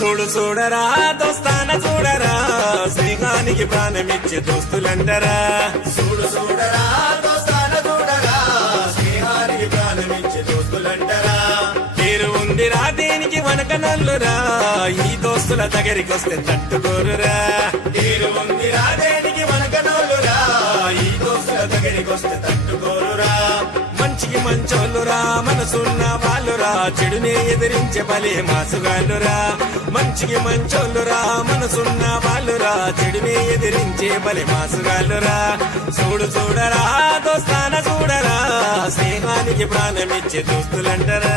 చూడు చూడరా దోస్తాన చూడరా స్నేహానికి ప్రాణమిచ్చే దోస్తులంటరా. చూడు చూడరా దోస్తాన చూడరా స్నేహానికి ప్రాణమిచ్చే దోస్తులంటరా. పేరు ఉందిరా దేనికి వనకనల్లురా ఈ దోస్తుల దగ్గరికొస్తే తట్టుకోరురా. పేరు ఉందిరా దేనికి వనకనల్లురా ఈ దోస్తుల దగ్గరికొస్తే తట్టుకోరురా. మంచికి మంచోళ్ళురా మనసున్న వాళ్ళురా చెడునే ఎదిరించే బలే మాసుగాళ్ళురా. మంచికి మంచోళ్ళురా మనసున్న వాళ్ళురా చెడునే ఎదిరించే బలే మాసుగాళ్ళురా. చూడు చూడరా దోస్తాన చూడరా స్నేహానికి ప్రాణమిచ్చే దోస్తులంటరా.